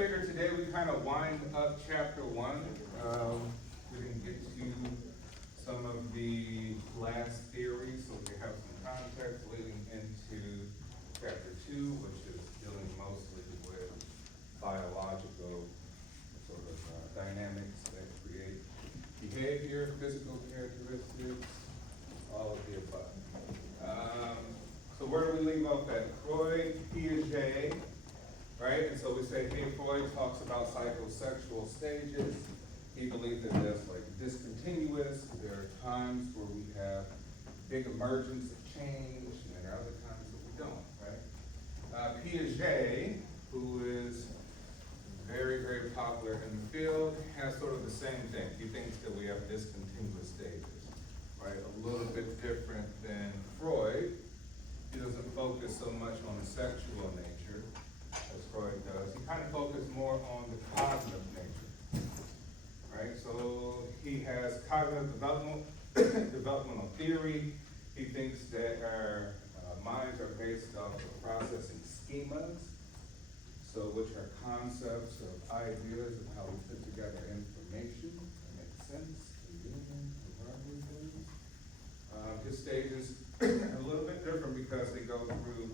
figured today we kind of wind up chapter 1. We didn't get to some of the last theories, so we have some context leading into chapter 2, which is dealing mostly with biological sort of dynamics that create behavior, physical characteristics, all of the above. So where do we leave off at? Freud, Piaget, right? And so we say, hey, Freud talks about psychosexual stages. He believed that there's like discontinuous. There are times where we have big emergence of change, and there are other times that we don't, right? Piaget, who is very, very popular in the field, has sort of the same thing. He thinks that we have discontinuous stages, right? A little bit different than Freud. He doesn't focus so much on the sexual nature as Freud does. He kind of focuses more on the cognitive nature, right? So he has cognitive developmental theory. He thinks that our minds are based off of processing schemas, so which are concepts of ideas of how we put together information that makes sense, convenient, and things. His stages are a little bit different because they go through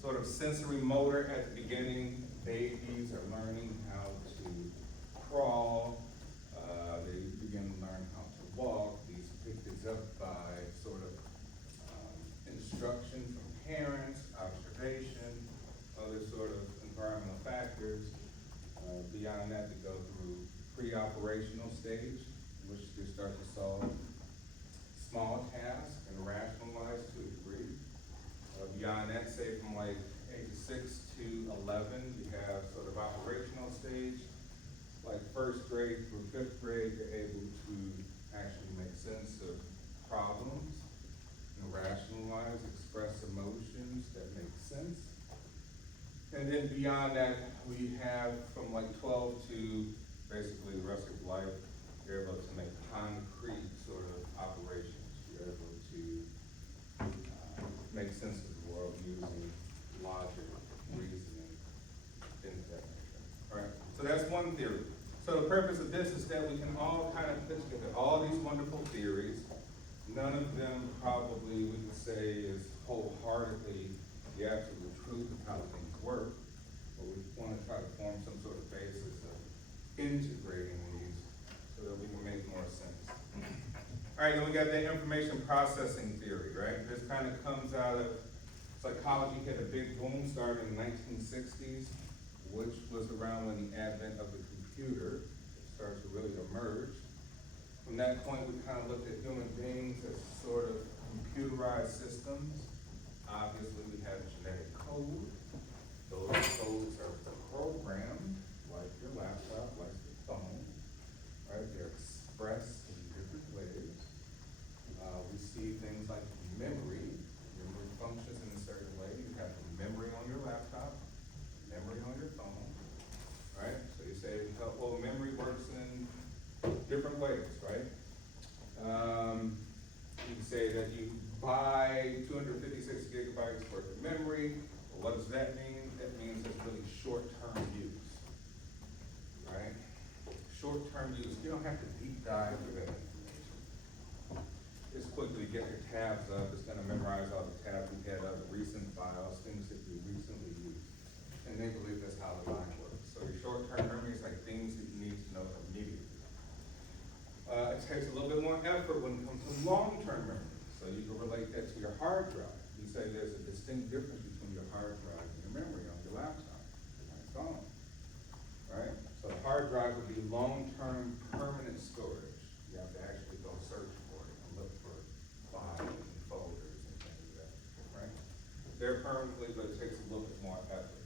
sort of sensory motor at the beginning. Babies are learning how to crawl. They begin to learn how to walk. These pick this up by sort of instruction from parents, observation, other sort of environmental factors. Beyond that, they go through pre-operational stage, in which they start to solve small tasks and rationalize to a degree. Beyond that, say from like ages 6 to 11, you have sort of operational stage. Like first grade through 5th grade, you're able to actually make sense of problems and rationalize, express emotions that make sense. And then beyond that, we have from like 12 to basically the rest of life, you're able to make concrete sort of operations. You're able to make sense of the world using logic, reasoning, things of that nature. All right, so that's one theory. So the purpose of this is that we can all kind of put together all these wonderful theories. None of them probably we could say is wholeheartedly the absolute truth of how things work, but we want to try to form some sort of basis of integrating these so that we can make more sense. All right, then we got the information processing theory, right? This kind of comes out of psychology, hit a big boom starting in the 1960s, which was around when the advent of the computer started to really emerge. From that point, we kind of looked at human beings as sort of computerized systems. Obviously, we have genetic code. Those codes are programmed, like your laptop, like your phone, right? They're expressed in different ways. We see things like memory. Memory functions in a certain way. You have memory on your laptop, memory on your phone, right? So you say, well, memory works in different ways, right? You can say that you buy 256 gigabytes worth of memory. Well, what does that mean? That means it's really short-term use, right? Short-term use. You don't have to deep dive through that information. Just quickly get your tabs up. It's going to memorize all the tabs you had of the recent files, things that you recently used. And they believe that's how the mind works. So your short-term memory is like things that you need to know immediately. It takes a little bit more effort when it comes to long-term memory. So you can relate that to your hard drive. You say there's a distinct difference between your hard drive and your memory on your laptop and your phone, right? So a hard drive would be long-term permanent storage. You have to actually go search for it and look for files and folders and things like that, right? They're permanently, but it takes a little bit more effort.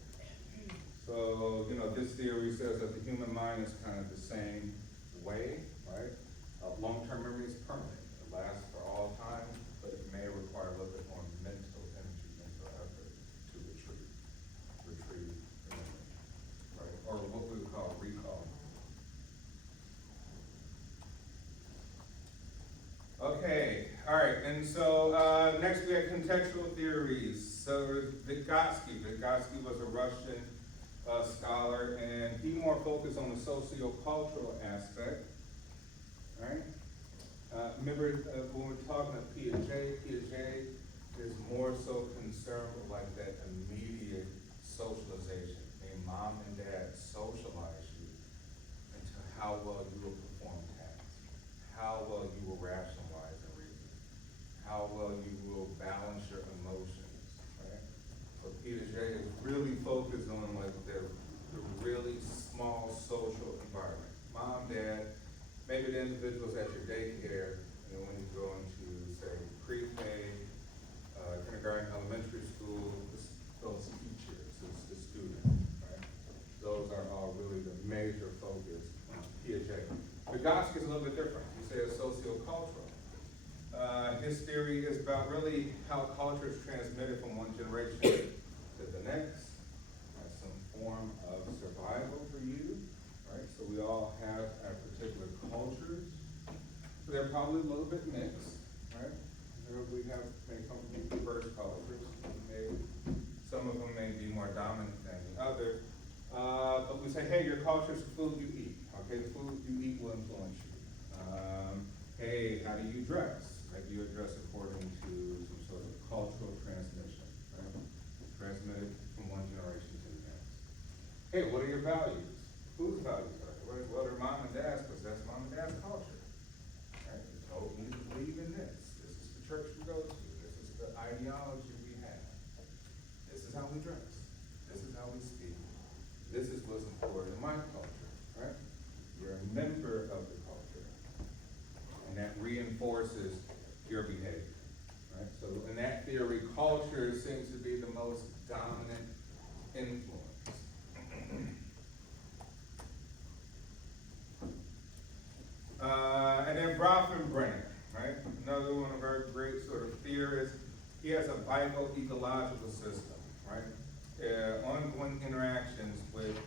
So, this theory says that the human mind is kind of the same way, right? Long-term memory is permanent. It lasts for all time, but it may require a little bit more mental energy, mental effort to retrieve the memory, right? Or what we would call recall. Okay, all right, and so next we had contextual theories. So Vygotsky was a Russian scholar, and he more focused on the socio-cultural aspect, right? Remember when we're talking about Piaget is more so concerned with like that immediate socialization. Meaning mom and dad socialize you into how well you will perform tasks, how well you will rationalize and reason, how well you will balance your emotions, right? So Piaget is really focused on like the really small social environment. Mom, dad, maybe the individuals at your daycare, you know, when you go into, say, pre-K, kindergarten, elementary school, those teachers, the students, right? Those are all really the major focus on Piaget. Vygotsky is a little bit different. He says sociocultural. His theory is about really how culture is transmitted from one generation to the next, as some form of survival for you, right? So we all have our particular cultures. They're probably a little bit mixed, right? We have maybe some diverse cultures. Some of them may be more dominant than the other. But we say, hey, your culture is the food you eat. Okay, the food you eat will influence you. Hey, how do you dress? Right? You dress according to some sort of cultural transmission, right? Transmitted from one generation to the next. Hey, what are your values? Whose values are they? What are mom and dad's? Because that's mom and dad's culture. Right? They told me to believe in this. This is the church we go to. This is the ideology we have. This is how we dress. This is how we speak. This is what's important in my culture, right? You're a member of the culture. And that reinforces your behavior, right? So in that theory, culture seems to be the most dominant influence. And then Bronfenbrenner, right? Another one of our great sort of theorists. He has a psycho-ecological system, right? Ongoing interactions with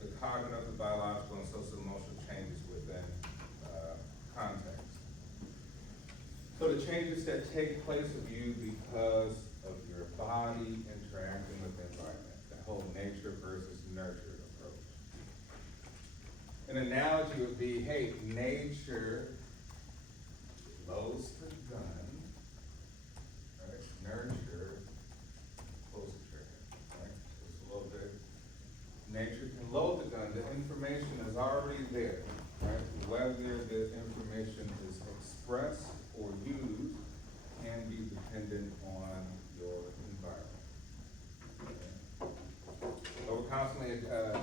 the cognitive, the biological, and social-emotional changes within context. So the changes that take place of you because of your body interacting with the environment, the whole nature versus nurture approach. An analogy would be, hey, nature loads the gun, right? Nurture close to your head, right? Just a little bit. Nature can load the gun. The information is already there, right? Whether the information is expressed or used can be dependent on your environment. Okay? So we're constantly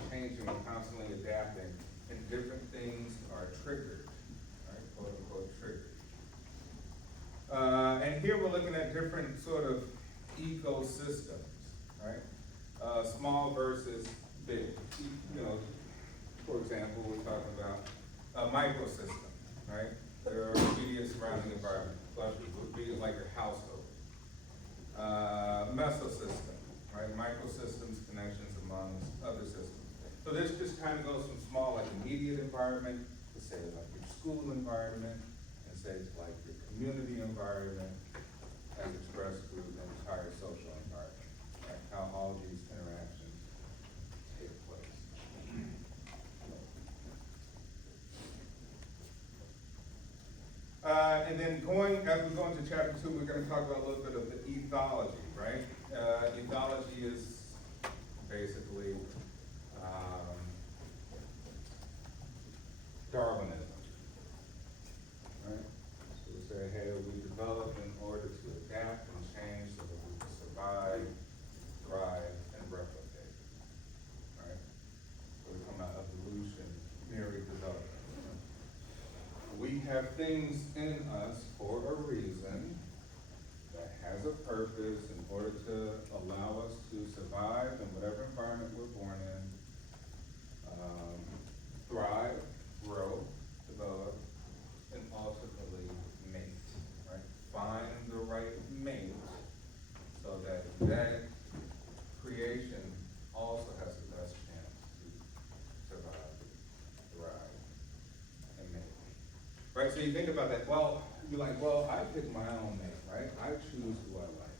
changing, we're constantly adapting, and different things are triggered, right? Quote unquote triggered. And here we're looking at different sort of ecosystems, right? Small versus big. You know, for example, we're talking about a microsystem, right? Their immediate surrounding environment, would be like your household. Mesosystem, right? Microsystems, connections amongst other systems. So this just kind of goes from small, like immediate environment, to say like your school environment, and say it's like your community environment, as expressed through the entire social environment, right? How all these interactions take place. And then as we go into chapter 2, we're going to talk about a little bit of the ethology, right? Ethology is basically Darwinism, right? So we say, hey, we develop in order to adapt and change so that we can survive, thrive, and replicate, right? So we come out of evolutionary development. We have things in us for a reason that has a purpose in order to allow us to survive in whatever environment we're born in, thrive, grow, develop, and ultimately mate, right? Find the right mate so that that creation also has the best chance to survive, thrive, and mate. Right, so you think about that, well, you're like, well, I pick my own mate, right? right? I choose who I like.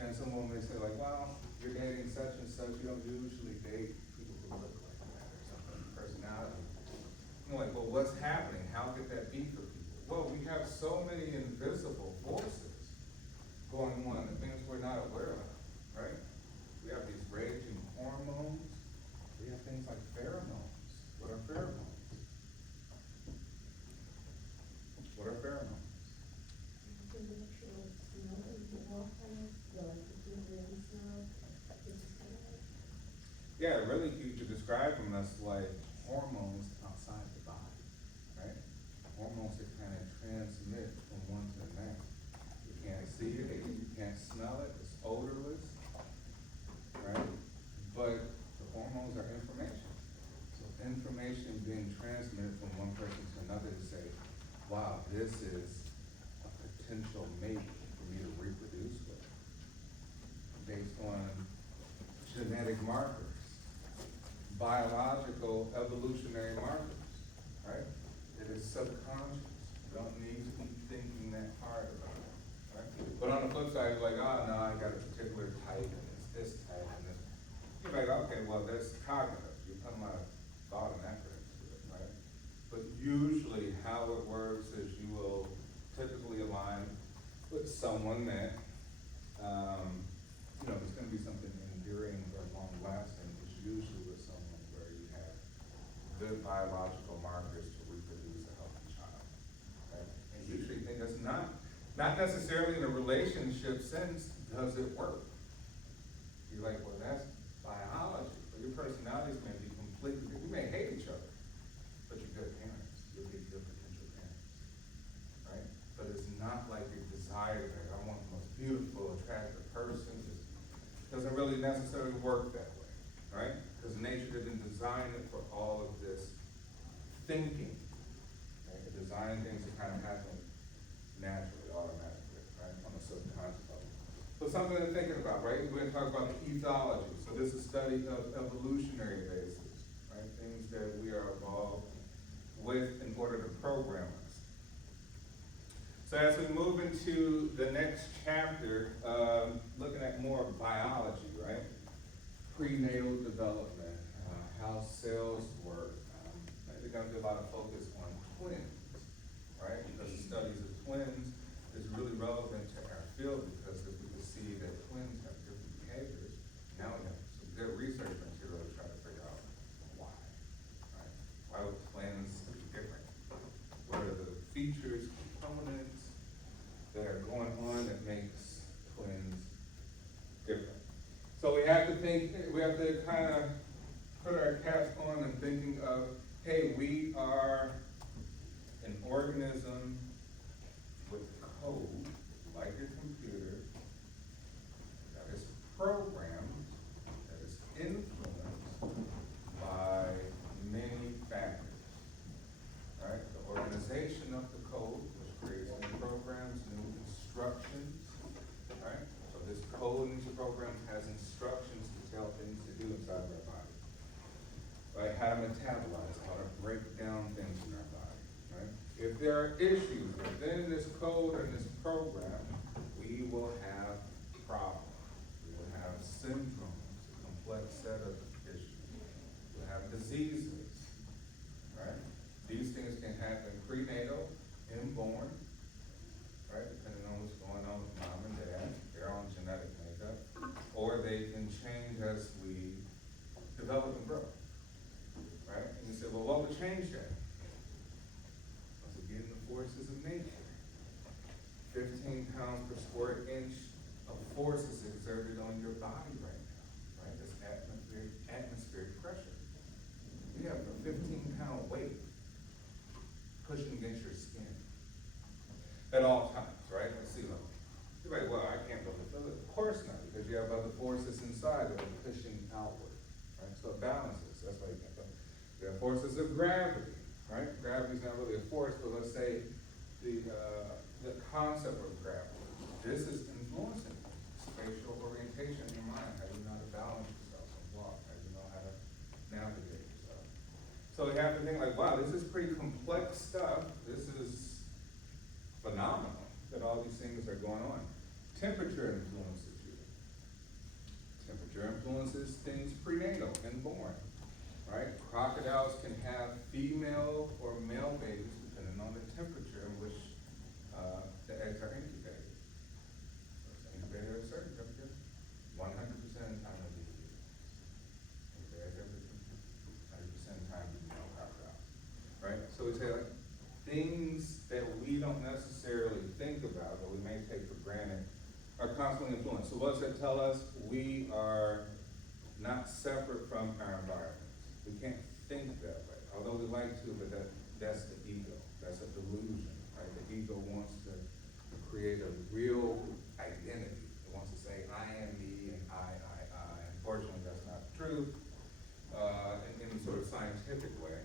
And someone may say like, well, you're dating such and such, you don't usually date people who look like that or something, personality. I'm like, well, what's happening? How could that be for people? Well, we have so many invisible forces going on, the things we're not aware of, right? We have these raging hormones. We have things like pheromones. What are pheromones? What are pheromones? Yeah, really, you could describe them as like hormones outside the body, right? Hormones that kind of transmit from one to the next. You can't see it, you can't smell it, it's odorless, right? But the hormones are information. So information being transmitted from one person to another to say, wow, this is a potential mate for me to reproduce with, based on genetic markers, biological evolutionary markers, right? It is subconscious. You don't need to be thinking that hard about it, right? But on the flip side, you're like, oh no, I got a particular type and it's this type and this. You're like, okay, well, that's cognitive. You put my thought and effort into it, right? But usually how it works is you will typically align with someone that, there's gonna be something enduring or long lasting. It's usually with someone where you have good biological markers to reproduce a healthy child, right? And usually think that's not necessarily in a relationship sense, does it work? You're like, well, that's biology, but your personalities may be completely different. You may hate each other, but you're good parents. You'll be good potential parents, right? But it's not like your desire that I want the most beautiful, attractive person. It doesn't really necessarily work that way, right? Because nature didn't design it for all of this thinking. Right? It designed things to kind of happen naturally, automatically, right? On a subconscious level. So something to think about, right? We're going to talk about the ethology. So this is study of evolutionary bases, right? Things that we are involved with in order to program us. So as we move into the next chapter, looking at more biology, right? Prenatal development, how cells work. We're going to do a lot of focus on twins, right? Because the studies of twins is really relevant to our field because if we can see that twins have different behaviors, now we have some good research material to try to figure out why, right? Why would twins be different? What are the features, components that are going on that makes twins different? So we have to kind of put our caps on and thinking of, hey, we are an organism with code, like a computer, that is programmed, that is influenced by many factors, right? The organization of the code, which creates new programs, new instructions, right? So this code in these programs has instructions to tell things to do inside of our body, right? How to metabolize, how to break down things in our body, right? If there are issues within this code and this program, we will have problems. We will have syndromes, a complex set of issues. We'll have diseases, right? These things can happen prenatal, inborn, right? Depending on what's going on with mom and dad, their own genetic makeup, or they can change as we develop and grow, right? And you say, well, what would change that? Once again, the forces of nature. 15 pounds per square inch of force is exerted on your body right now, right? That's atmospheric pressure. You have a 15-pound weight pushing against your skin at all times, right? At sea level. You're like, well, I can't really feel it. Of course not, because you have other forces inside that are pushing outward, right? So it balances. That's why you can't feel it. You have forces of gravity, right? Gravity's not really a force, but let's say the concept of gravity. This is influencing spatial orientation in your mind, how you know how to balance yourself and walk, how you know how to navigate yourself. So you have to think like, wow, this is pretty complex stuff. This is phenomenal that all these things are going on. Temperature influences you. Temperature influences things prenatal and born, right? Crocodiles can have female or male babies depending on the temperature in which the eggs are incubated. So it's incubated at a certain temperature, 100% of the time it'll be the female. Incubated at a temperature, 100% of the time it'll be male crocodiles, right? So we say like things that we don't necessarily think about, but we may take for granted, are constantly influenced. So what does that tell us? We are not separate from our environment. We can't think that way, although we like to, but that's the ego. That's a delusion, right? The ego wants to create a real identity. It wants to say, I am me and I. Unfortunately, that's not true in any sort of scientific way.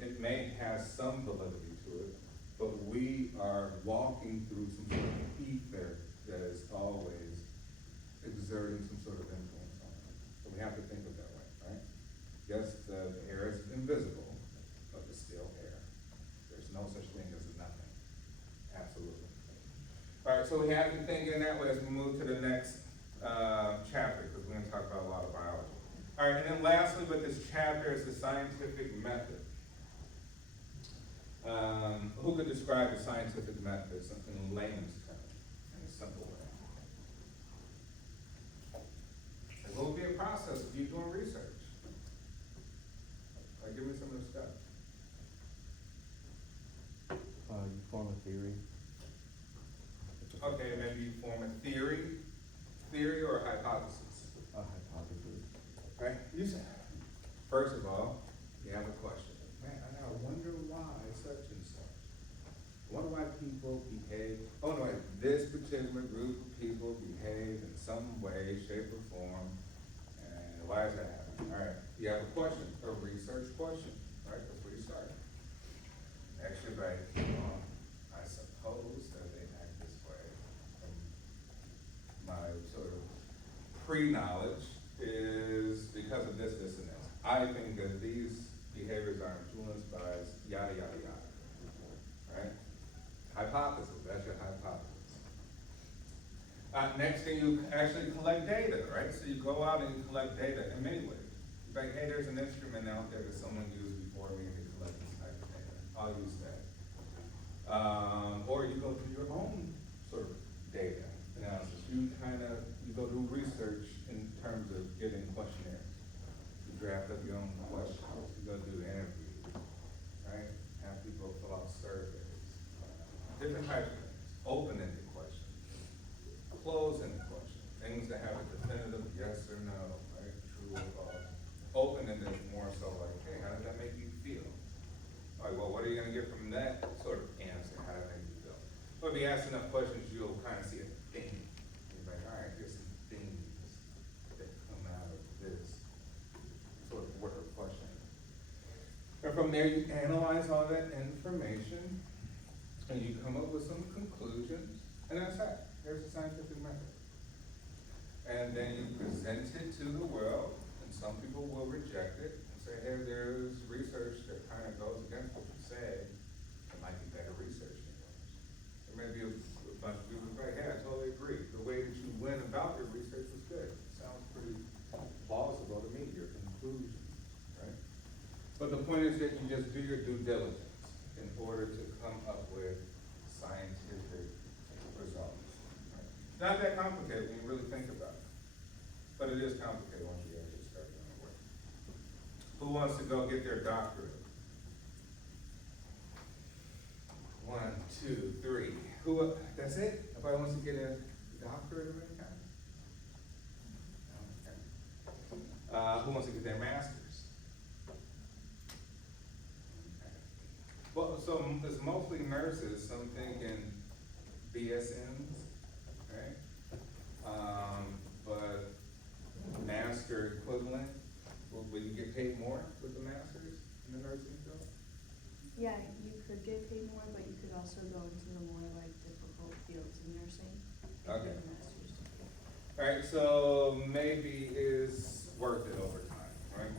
It may have some validity to it, but we are walking through some sort of ether that is always exerting some sort of influence on us. So we have to think of that way, right? Yes, the air is invisible, but it's still air. There's no such thing as nothing. Absolutely. All right, so we have to think in that way as we move to the next chapter, because we're going to talk about a lot of biology. All right, and then lastly with this chapter is the scientific method. Who could describe the scientific method in layman's terms, in a simple way? And what would be a process of you doing research? Like, give me some of the stuff. You form a theory. Okay, maybe you form a theory or a hypothesis. A hypothesis. Right? You say, first of all, you have a question. Man, I wonder why such and such. I wonder why people behave. Oh no, this particular group of people behave in some way, shape, or form. And why is that happening? All right, you have a question, a research question, right? That's where you start. Actually, right, I suppose that they act this way. And my sort of pre-knowledge is because of this, and this. I think that these behaviors are influenced by yada, yada, yada, right? Hypothesis, that's your hypothesis. Next thing, you actually collect data, right? So you go out and you collect data in many ways. Like, hey, there's an instrument out there that someone used before me and they collect this type of data. I'll use that. Or you go do your own sort of data analysis. You go do research in terms of getting questionnaires. You draft up your own questions. You go do interviews, right? Have people fill out surveys. Different types of things. Open-ended questions. Closed-ended questions. Things that have a definitive yes or no, right? True or false. Open-ended is more so like, hey, how does that make you feel? All right, well, what are you going to get from that sort of answer? How does that make you feel? But if you ask enough questions, you'll kind of see a theme. You're like, all right, here's some things that come out of this sort of word of question. And from there, you analyze all that information, and you come up with some conclusions, and that's that. There's the scientific method. And then you present it to the world, and some people will reject it and say, hey, there's research that kind of goes against what you say. It might be better research than yours. There may be a bunch of people who say, hey, I totally agree. The way that you went about your research was good. It sounds pretty plausible to me, your conclusions, right? But the point is that you just do your due diligence in order to come up with scientific results. Right? Not that complicated when you really think about it. But it is complicated once you actually start doing the work. Who wants to go get their doctorate? 1, 2, 3. Who? That's it? Nobody wants to get a doctorate of any kind? Okay. Who wants to get their master's? Okay. Well, so it's mostly nurses. Some thinking BSNs, right? But master equivalent, will you get paid more with the master's in the nursing field? Yeah, you could get paid more, but you could also go into the more like difficult fields in nursing. If you Okay. have a master's degree. All right, so maybe is worth it over time, right?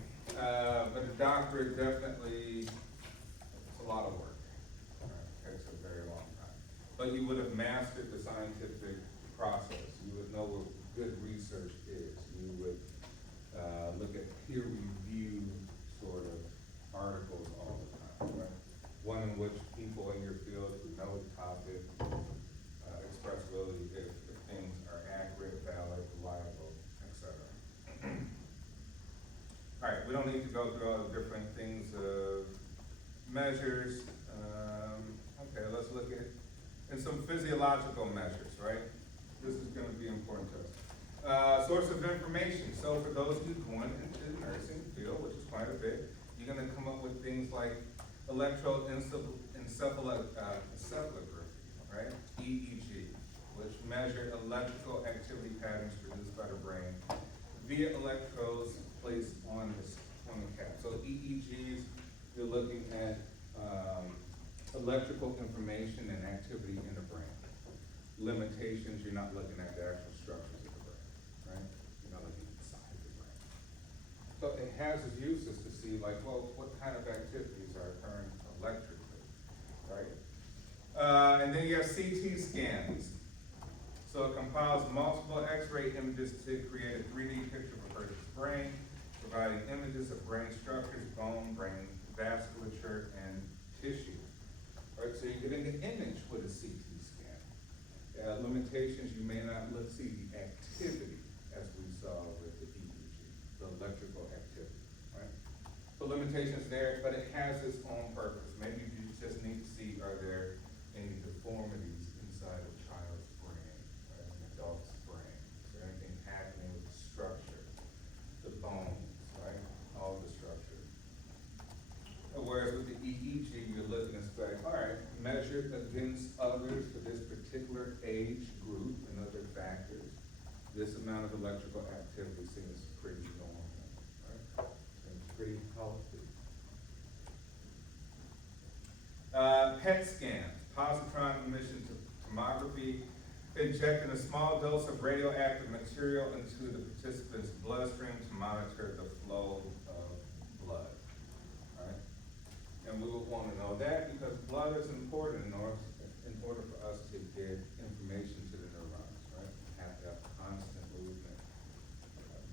But a doctorate definitely, it's a lot of work. Right? Takes a very long time. But you would have mastered the scientific don't need to go through all the different things of measures. Okay, let's look at, and some physiological measures, right? This is gonna be important to us. Source of information, so for those who going into the nursing field, which is quite a bit, you're gonna come up with things like electroencephalography, right? EEG, which measure electrical activity patterns produced by the brain via electrodes placed on the cap. So EEGs, you're looking at electrical information and activity in the brain. Limitations, you're not looking at the actual structures of the brain, right? You're not looking inside the brain. So it has its uses to see like, well, what kind of activities are occurring electrically, right? And then you have CT scans. So it compiles multiple X-ray images to create a 3D picture of a person's brain, providing images of brain structures, bone, brain vasculature, and tissue. Right, so you get an image with a CT scan. Limitations, you may not see the activity as we saw with the EEG, the electrical activity, right? So limitations there, but it has its own purpose. Maybe you just need to see, are there any deformities inside a child's brain, or an adult's brain? Is there anything happening with the structure, the bones, right? All the structure. Whereas with the EEG, you're looking and say, all right, measured against others for this particular age group and other factors, this amount of electrical activity seems pretty normal, right? Seems pretty healthy. PET scans, positron emission tomography, injecting a small dose of radioactive material into the participant's bloodstream to monitor the flow of blood, right? And we would want to know that because blood is important in order for us to get information to the neurons, right? Have to have constant movement,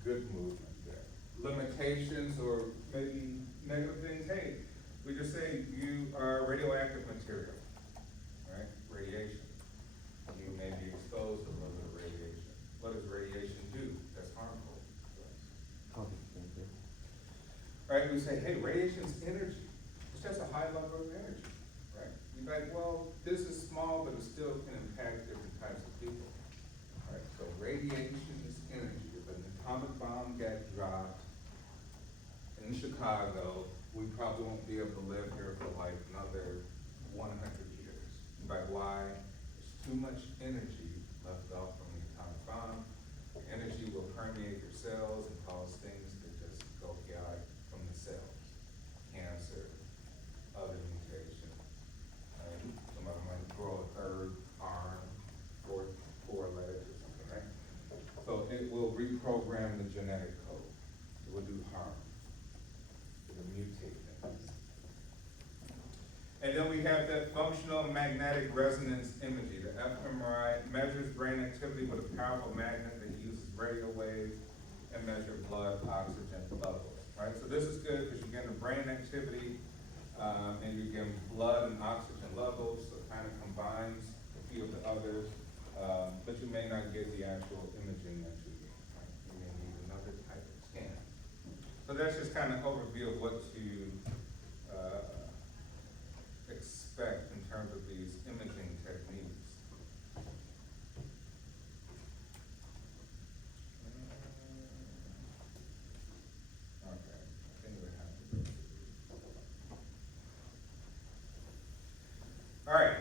good movement there. Limitations or maybe negative things, hey, we just say you are radioactive material, right? Radiation. You may be exposed to a little bit of radiation. What does radiation do that's harmful to us? Causes cancer. Right, we say, hey, radiation's energy. It's just a high level of energy, right? You're like, well, this is small, but it still can impact different types of people. Right, so radiation is energy. If an atomic bomb got dropped in Chicago, we probably won't be able to live here for like another 100 years. But why? There's too much energy left off from the atomic bomb. The energy will permeate your cells and cause things to just go chaotic from the cells. Cancer, other mutations. Somebody might grow a third arm, four legs or something, right? So it will reprogram the genetic code. It will do harm. It will mutate things. And then we have that functional magnetic resonance imaging. The fMRI measures brain activity with a powerful magnet that uses radio waves and measure blood oxygen levels, right? So this is good because you're getting the brain activity and you're getting blood and oxygen levels, so it kind of combines a few of the others, but you may not get the actual imaging that you need, right? You may need another type of scan. So that's just kind of overview of what to expect in terms of these imaging techniques. Okay, I think we have to go through these. All right,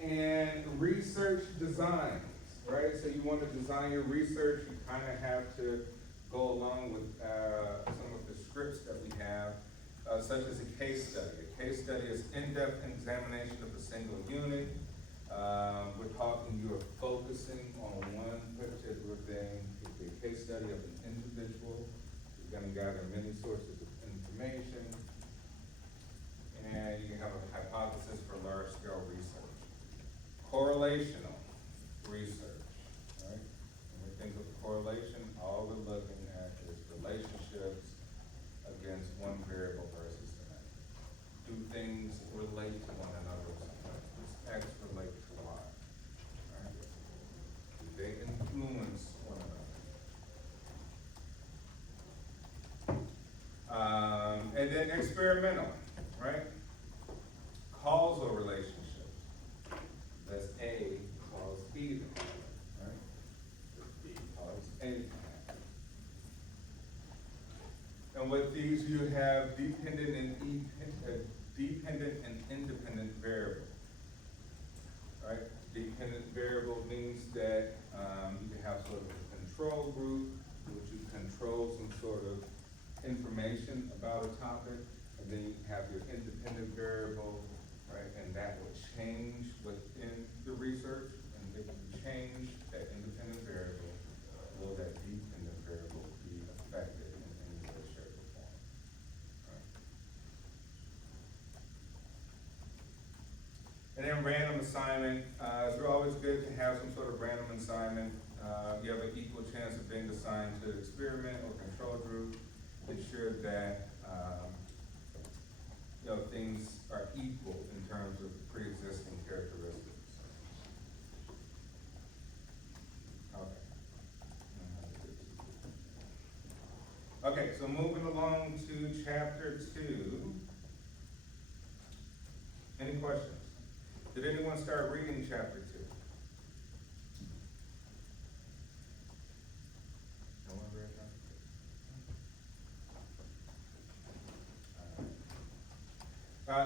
and research designs, right? So you want to design your research, you kind of have to go along with some of the scripts that we have, such as a case study. A case study is in-depth examination of a single unit. We're talking, you are focusing on one particular thing. It could be a case study of an individual. You're going to gather many sources of information. And you have a hypothesis for large-scale research. Correlational research, right? When we think of correlation, all we're looking at is relationships against one variable versus the next. Do things relate to one another? Does X relate to Y? Right? Do they influence one another? experimental, right? Causal relationships. That's A cause B to happen, right? B cause A to happen. And with these, you have dependent and independent variable, right? Dependent variable means that you can have sort of a control group, which you control some sort of information about a topic, and then you have your independent variable, right? And that will change within the research, and if you change that independent variable, will that dependent variable be affected in any way, shape, or form? Right? And then random assignment, it's always good to have some sort of random assignment. You have an equal chance of being assigned to experiment or control group. Ensure that, things are equal in terms of pre-existing characteristics. Okay, so moving along to chapter 2. Any questions? Did anyone start reading chapter 2? No one read chapter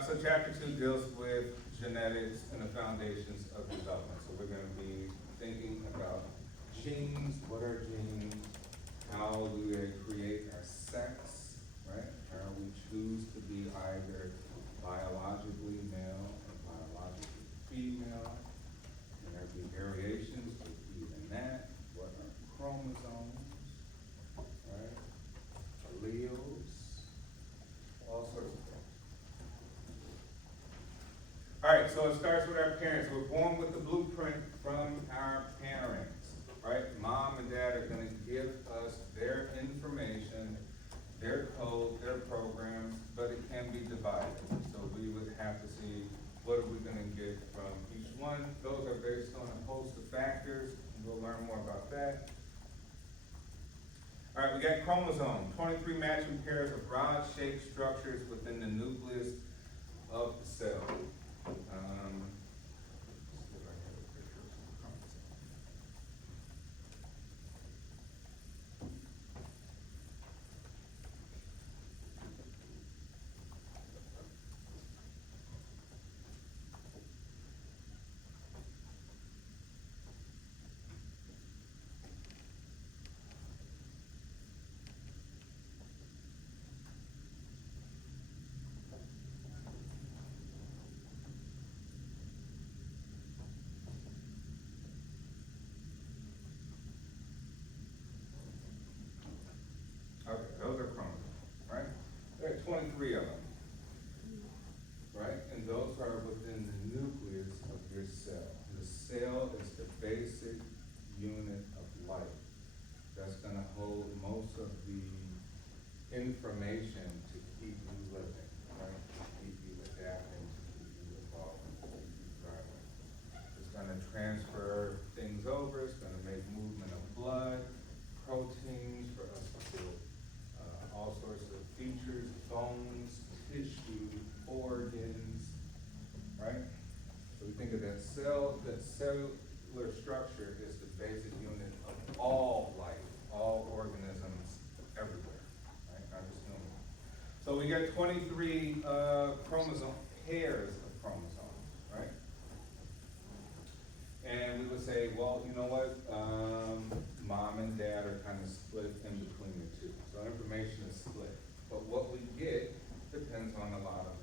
2? So chapter 2 deals with genetics and the foundations of development. So we're going to be thinking about genes. What are genes? How do they create our sex, right? How we choose to be either biologically male or biologically female. And there be variations with even that. What are chromosomes, right? Alleles, all sorts of things. All right, so it starts with our parents. We're born with the blueprint from our parents, right? Mom and dad are going to give us their information, their code, their programs, but it can be divided. So we would have to see what are we going to get from each one. Those are based on a host of factors, and we'll learn more about that. All right, we got chromosome, 23 matching pairs of rod-shaped structures within the nucleus of the cell. Let's see if I have a picture of some chromosome. Okay, those are chromosomes, right? There are 23 of them, right? And those are within the nucleus of your cell. The cell is the basic unit of life that's going to hold most of the information to keep you living, right? To keep you adapting, to keep you evolving, to keep you thriving. It's going to transfer things over. It's going to make movement of blood, proteins for us to build all sorts of features, bones, tissue, organs, right? So we think of that cellular structure is the basic unit of all life, all organisms everywhere, right? Not just humans. So we got 23 pairs of chromosomes, right? And we would say, well, you know what? Mom and dad are kind of split in between the two. So information is split. But what we get depends on a lot of